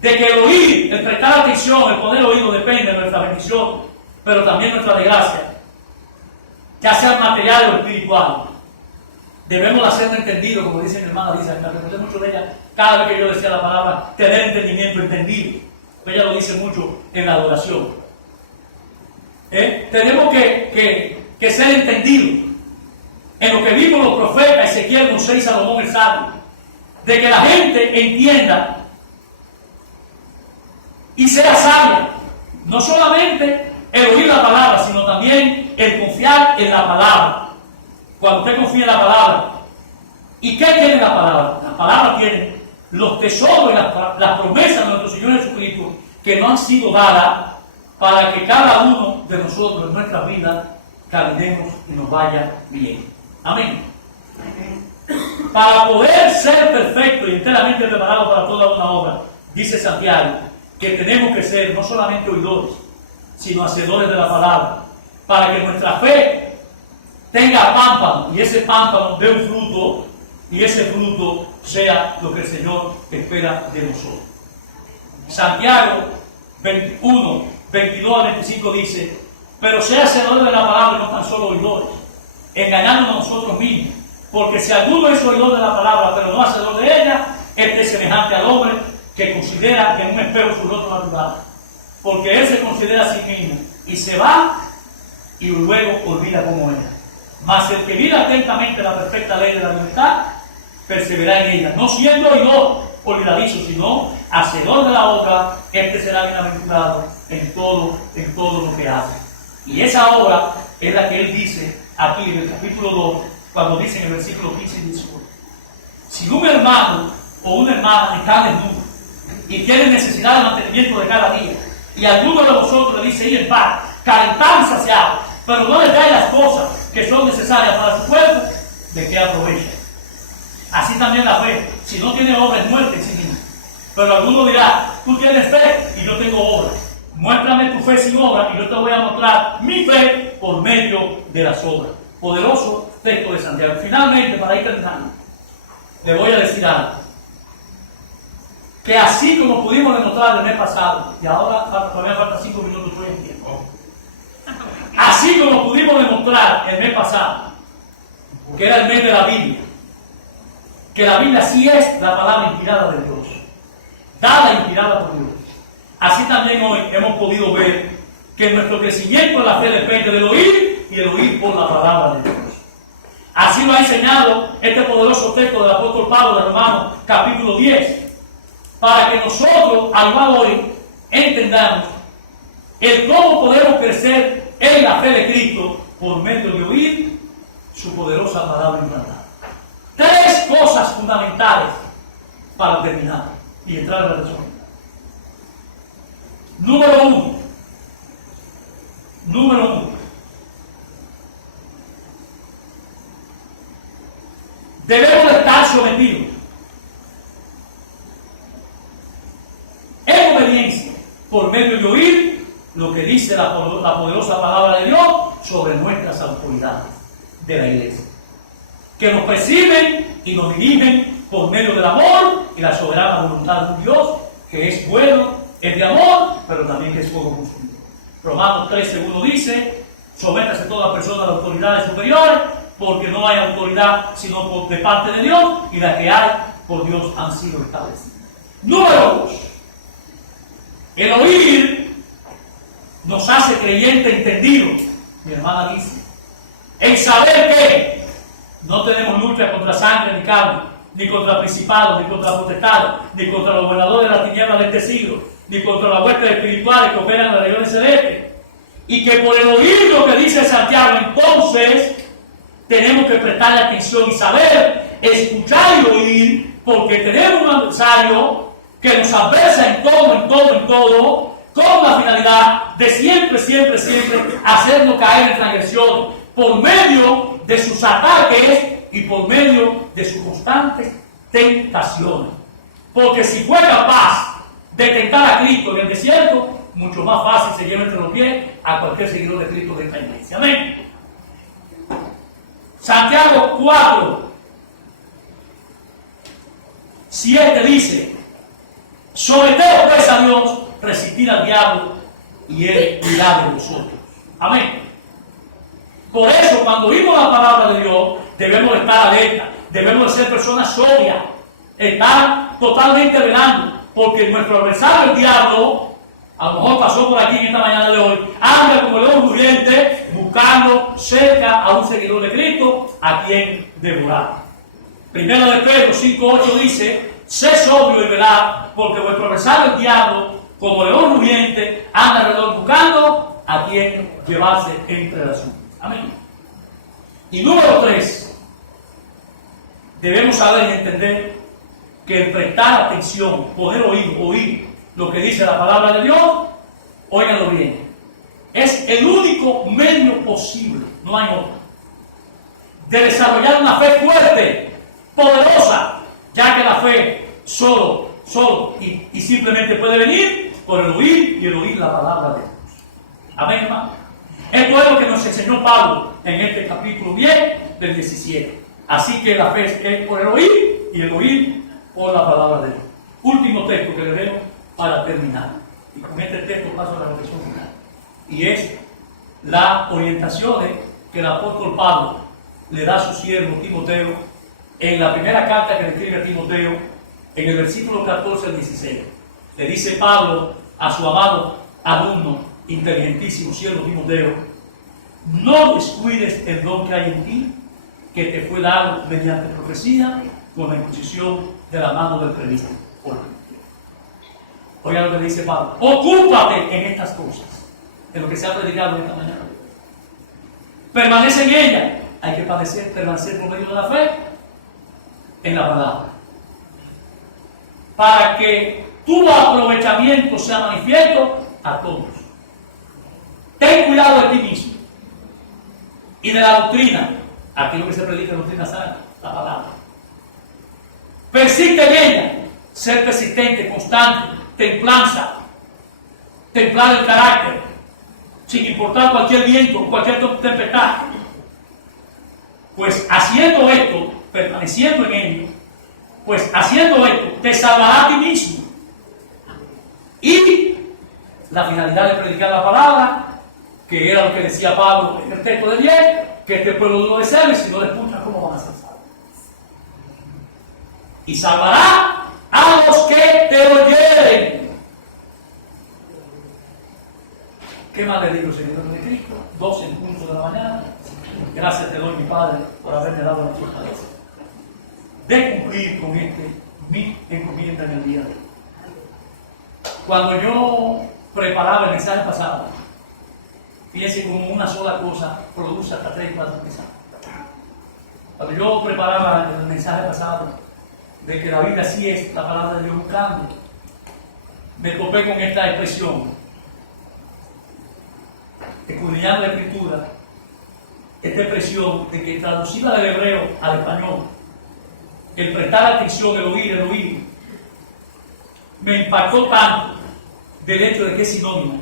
de que el oír, el prestar atención, el poner oído depende de nuestra bendición, pero también nuestra desgracia, ya sea material o espiritual. Debemos hacerlo entendido, como dice mi hermana Lisa, me recordé mucho de ella cada vez que yo decía la palabra tener entendimiento entendido. Ella lo dice mucho en la adoración. Tenemos que ser entendidos en lo que vimos los profetas, Ezequiel, Moisés y Salomón el sabio, de que la gente entienda y sea sabia, no solamente el oír la palabra, sino también el confiar en la palabra. Cuando usted confía en la palabra, ¿y qué tiene la palabra? La palabra tiene los tesoros y las promesas de nuestro Señor Jesucristo que no han sido dadas para que cada uno de nosotros en nuestra vida caminemos y nos vaya bien. Amén. Amén. Para poder ser perfecto y enteramente preparado para toda una obra, dice Santiago, que tenemos que ser no solamente oidores, sino hacedores de la palabra, para que nuestra fe tenga pámpano y ese pámpano dé un fruto y ese fruto sea lo que el Señor espera de nosotros. Santiago 21, 22 al 25 dice, pero sea hacedores de la palabra y no tan solo oidores, engañándonos a nosotros mismos, porque si alguno es oidor de la palabra pero no hacedor de ella, este es semejante al hombre que considera que en un espejo su rostro natural, porque él se considera a sí mismo y se va y luego olvida cómo era. Mas el que mira atentamente la perfecta ley de la libertad, perseverará en ella, no siendo oidor olvidadizo, sino hacedor de la obra, este será bienaventurado en todo lo que hace. Y esa obra es la que él dice aquí en el capítulo 2, cuando dice en el versículo 15 y 18. Si un hermano o una hermana está desnudo y tiene necesidad de mantenimiento de cada día, y alguno de vosotros le dice ir en paz, calentad y saciado, pero no les dais las cosas que son necesarias para su cuerpo, ¿de qué aprovecha? Así también la fe, si no tiene obra, es muerte en sí misma. Pero alguno dirá, tú tienes fe y yo tengo obra. Muéstrame tu fe sin obra y yo te voy a mostrar mi fe por medio de las obras. Poderoso texto de Santiago. Finalmente, para ir terminando, le voy a decir algo. Que así como pudimos demostrar el mes pasado, y ahora todavía falta 5 minutos, estoy en tiempo. Así como pudimos demostrar el mes pasado, que era el mes de la Biblia, que la Biblia sí es la palabra inspirada de Dios, dada e inspirada por Dios. Así también hoy hemos podido ver que nuestro crecimiento en la fe depende del oír y el oír por la palabra de Dios. Así lo ha enseñado este poderoso texto del apóstol Pablo de Romanos capítulo 10, para que nosotros, al igual hoy, entendamos el cómo podemos crecer en la fe de Cristo por medio de oír su poderosa palabra implantada. 3 cosas fundamentales para terminar y entrar en la razón. Número uno. Debemos estar sometidos en obediencia por medio de oír lo que dice la poderosa palabra de Dios sobre nuestras autoridades de la iglesia, que nos presiden y nos dirigen por medio del amor y la soberana voluntad de un Dios que es bueno, es de amor, pero también que es fuego consumidor. Romanos 13:1 dice, sométase toda persona a las autoridades superiores, porque no hay autoridad sino de parte de Dios, y las que hay por Dios han sido establecidas. Número 2. El oír nos hace creyente entendido. Mi hermana dice, el saber que no tenemos lucha contra sangre ni carne, ni contra principados, ni contra potestades, ni contra los gobernadores de las tinieblas de este siglo, ni contra las huestes espirituales que operan en las regiones celestes. Y que por el oír lo que dice Santiago, entonces tenemos que prestarle atención y saber, escuchar y oír, porque tenemos un adversario que nos adversa en todo, con la finalidad de siempre hacernos caer en transgresión, por medio de sus ataques y por medio de sus constantes tentaciones. Porque si fue capaz de tentar a Cristo en el desierto, mucho más fácil se lleva entre los pies a cualquier seguidor de Cristo de esta iglesia. Amén. Santiago 4, 7 dice, someteos pues a Dios, resistir al diablo y él huirá de vosotros. Amén. Por eso, cuando oímos la palabra de Dios, debemos estar alerta, debemos de ser personas sobrias, estar totalmente velando, porque nuestro adversario, el diablo, a lo mejor pasó por aquí en esta mañana de hoy, anda como león rugiente, buscando cerca a un seguidor de Cristo, a quien devorar. Primero de Pedro 5:8 dice, sé sobrio y velad, porque vuestro adversario, el diablo, como león rugiente, anda alrededor buscando a quien llevarse entre las uñas. Amén. Y número 3, debemos saber y entender que el prestar atención, poder oír lo que dice la palabra de Dios, óiganlo bien, es el único medio posible, no hay otro, de desarrollar una fe fuerte, poderosa, ya que la fe solo y simplemente puede venir por el oír y el oír la palabra de Dios. Amén, hermano. Esto es lo que nos enseñó Pablo en este capítulo 10 del 17. Así que la fe es por el oír y el oír por la palabra de Dios. Último texto que le demos para terminar. Y con este texto paso a la reflexión final. Y es las orientaciones que el apóstol Pablo le da a su siervo Timoteo en la primera carta que le escribe a Timoteo, en el versículo 14 al 16. Le dice Pablo a su amado alumno, inteligentísimo siervo Timoteo, no descuides el don que hay en ti, que te fue dado mediante profecía con la imposición de la mano del presbítero. Oiga lo que dice Pablo, ocúpate en estas cosas, en lo que se ha predicado esta mañana. Permanece en ella, hay que permanecer por medio de la fe en la palabra, para que tu aprovechamiento sea manifiesto a todos. Ten cuidado de ti mismo y de la doctrina, aquello que se predica en doctrina sana, la palabra. Persiste en ella, ser persistente, constante, templanza, templar el carácter, sin importar cualquier viento, cualquier tempestad. Pues haciendo esto, permaneciendo en ello, pues haciendo esto, te salvará a ti mismo. Y la finalidad de predicar la palabra, que era lo que decía Pablo en el texto de 10, que este pueblo no desea, y si no le escuchan, ¿cómo van a ser salvos? Y salvará a los que te oyeren. ¿Qué más le digo, Señor de Cristo? 12 en punto de la mañana. Gracias te doy, mi Padre, por haberme dado la fortaleza de cumplir con mi encomienda en el día de hoy. Cuando yo preparaba el mensaje pasado, fíjense como una sola cosa produce hasta 3 y 4 mensajes. Cuando yo preparaba el mensaje pasado de que la Biblia sí es la palabra de Dios buscando, me topé con esta expresión, escudriñando la Escritura, esta expresión de que traducida del hebreo al español, el prestar atención, el oír, me impactó tanto del hecho de que es sinónimo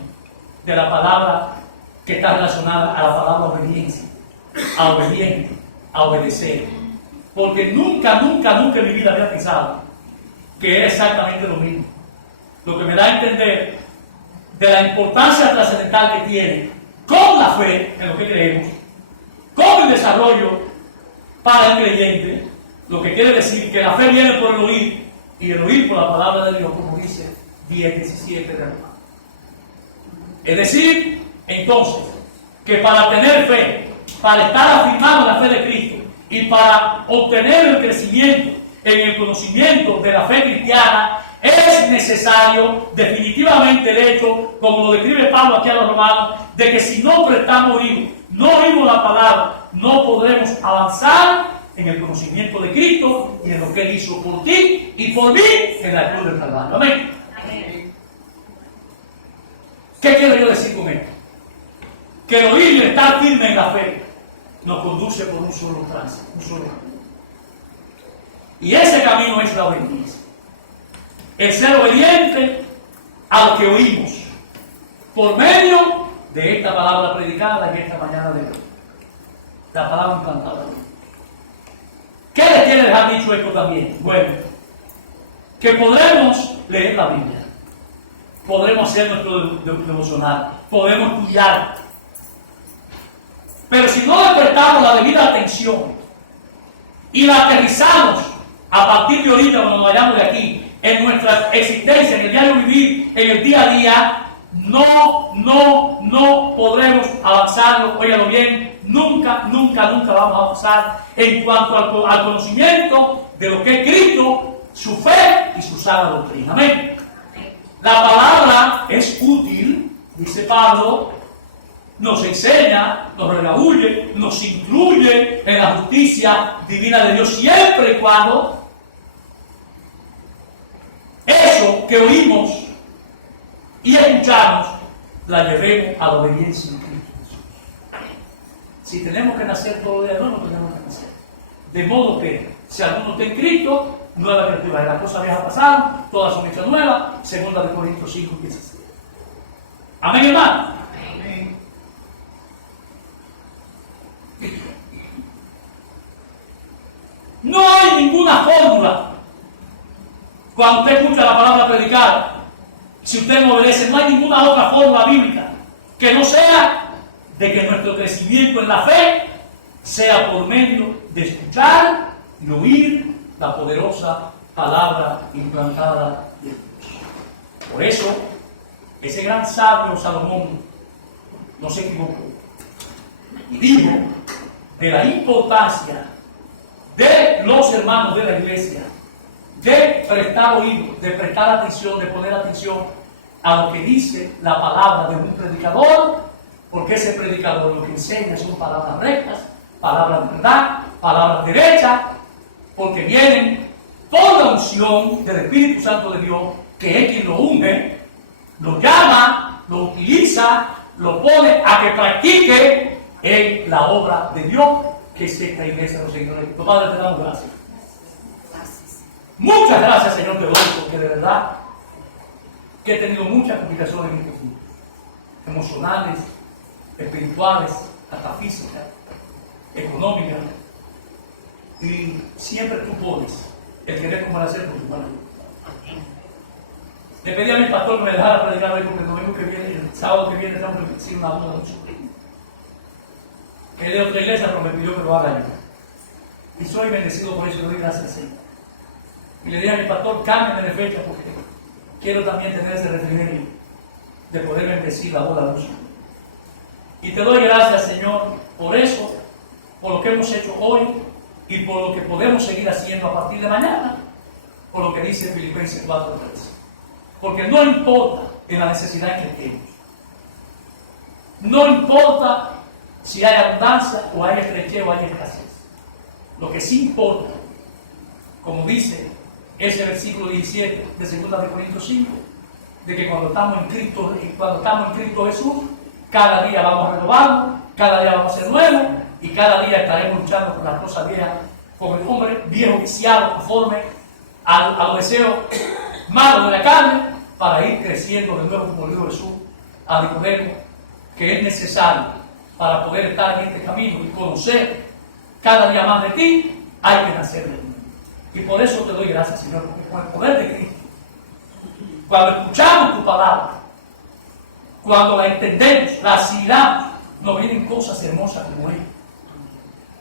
de la palabra que está relacionada a la palabra obediencia, a obediente, a obedecer. Porque nunca en mi vida había pensado que era exactamente lo mismo. Lo que me da a entender de la importancia trascendental que tiene con la fe en lo que creemos, con el desarrollo para el creyente, lo que quiere decir que la fe viene por el oír, y el oír por la palabra de Dios, como dice 10:17 de Romano. Es decir, entonces, que para tener fe, para estar afirmado en la fe de Cristo y para obtener el crecimiento en el conocimiento de la fe cristiana, es necesario definitivamente el hecho, como lo describe Pablo aquí a los romanos, de que si no prestamos oído, no oímos la palabra, no podremos avanzar en el conocimiento de Cristo y en lo que Él hizo por ti y por mí en la cruz del Calvario. Amén. Amén. ¿Qué quiero yo decir con esto? Que el oír y estar firme en la fe nos conduce por un solo trance, un solo camino. Y ese camino es la obediencia. El ser obediente a lo que oímos por medio de esta palabra predicada en esta mañana de hoy. La palabra implantada. ¿Qué les quiere dejar dicho esto también? Bueno, que podremos leer la Biblia, podremos hacer nuestro devocional, podemos estudiar, pero si no le prestamos la debida atención y la aterrizamos a partir de ahorita cuando nos vayamos de aquí, en nuestra existencia, en el diario vivir, en el día a día, no podremos avanzarlo, óigalo bien, nunca vamos a avanzar en cuanto al conocimiento de lo que es Cristo, su fe y su sana doctrina. Amén. La palabra es útil, dice Pablo, nos enseña, nos redarguye, nos incluye en la justicia divina de Dios siempre y cuando eso que oímos y escuchamos la llevemos a la obediencia en Cristo Jesús. Si tenemos que nacer todavía, no tenemos que nacer. De modo que, si alguno está en Cristo, nueva criatura. Las cosas viejas pasaron, todas son hechas nuevas. Segunda de Corintios 5:17. Amén, hermano. Amén. No hay ninguna fórmula. Cuando usted escucha la palabra predicada, si usted no obedece, no hay ninguna otra fórmula bíblica que no sea de que nuestro crecimiento en la fe sea por medio de escuchar y oír la poderosa palabra implantada de Dios. Por eso, ese gran sabio Salomón no se equivocó y dijo de la importancia de los hermanos de la iglesia de prestar oído, de prestar atención, de poner atención a lo que dice la palabra de un predicador, porque ese predicador lo que enseña son palabras rectas, palabras de verdad, palabras derechas, porque vienen por la unción del Espíritu Santo de Dios, que es quien lo unge, lo llama, lo utiliza, lo pone a que practique en la obra de Dios, que es esta iglesia de los señores. Padre, te damos gracias. Muchas gracias, Señor, te doy, porque de verdad que he tenido muchas complicaciones en estos días, emocionales, espirituales, hasta físicas, económicas, y siempre tú pones el querer como el hacer por tu mano. Le pedí a mi pastor que me dejara predicar hoy, porque el domingo que viene, el sábado que viene, tengo que decir una boda de un sobrino. Él de otra iglesia, pero me pidió que lo haga yo. Y soy bendecido por eso, le doy gracias, Señor. Y le dije a mi pastor, cámbiame de fecha porque quiero también tener ese refrigerio de poder bendecir la boda de un sobrino. Y te doy gracias, Señor, por eso, por lo que hemos hecho hoy y por lo que podemos seguir haciendo a partir de mañana, por lo que dice Filipenses 4:13. Porque no importa en la necesidad que estemos, no importa si hay abundancia o hay estrechez o hay escasez. Lo que sí importa, como dice ese versículo 17 de 2 de Corintios 5, de que cuando estamos en Cristo Jesús, cada día vamos a renovarnos, cada día vamos a ser nuevos y cada día estaremos luchando por las cosas viejas, con el hombre viejo viciado conforme a los deseos malos de la carne, para ir creciendo de nuevo, como dijo Jesús a Nicodemo, que es necesario para poder estar en este camino y conocer cada día más de ti. Hay que nacer de ti. Y por eso te doy gracias, Señor, porque con el poder de Cristo, cuando escuchamos tu palabra, cuando la entendemos, la asimilamos, nos vienen cosas hermosas como esta.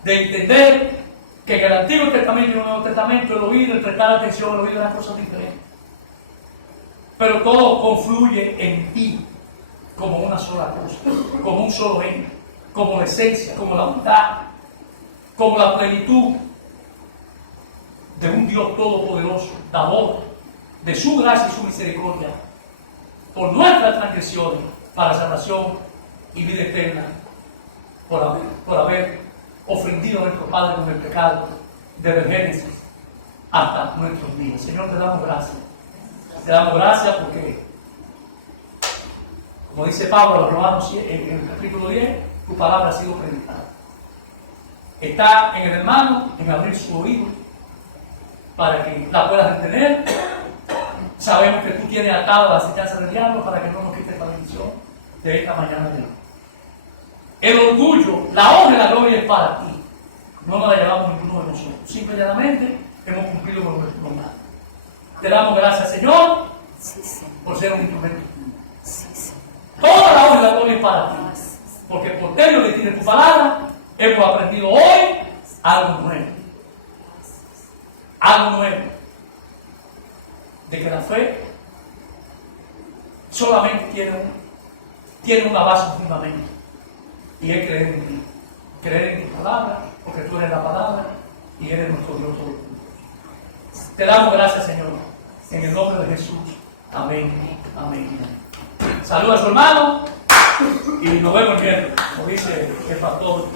De entender que en el Antiguo Testamento y en el Nuevo Testamento el oído, el prestar atención al oído, eran cosas diferentes. Pero todo confluye en ti como una sola cosa, como un solo ente, como la esencia, como la unidad, como la plenitud de un Dios todopoderoso, de amor, de su gracia y su misericordia, por nuestras transgresiones, para salvación y vida eterna, por haber ofendido a nuestro Padre con el pecado, desde el Génesis hasta nuestros días. Señor, te damos gracias. Te damos gracias porque, como dice Pablo a los Romanos en el capítulo 10, tu palabra ha sido predicada. Está en el hermano, en abrir su oído, para que la puedas entender. Sabemos que tú tienes atado la enseñanza del diablo para que no nos quites la bendición de esta mañana de hoy. El orgullo, la honra y la gloria es para ti. No nos la llevamos ninguno de nosotros. Simple y llanamente hemos cumplido con nuestro mandato. Te damos gracias, Señor, por ser un instrumento. Toda la honra y la gloria es para ti. Porque por medio de ti, de tu palabra, hemos aprendido hoy algo nuevo. Algo nuevo. De que la fe solamente tiene una base, un fundamento. Y es creer en ti. Creer en tu palabra, porque tú eres la palabra y eres nuestro Dios todopoderoso. Te damos gracias, Señor. En el nombre de Jesús. Amén. Amén. Saluda a su hermano y nos vemos el viernes, como dice el pastor.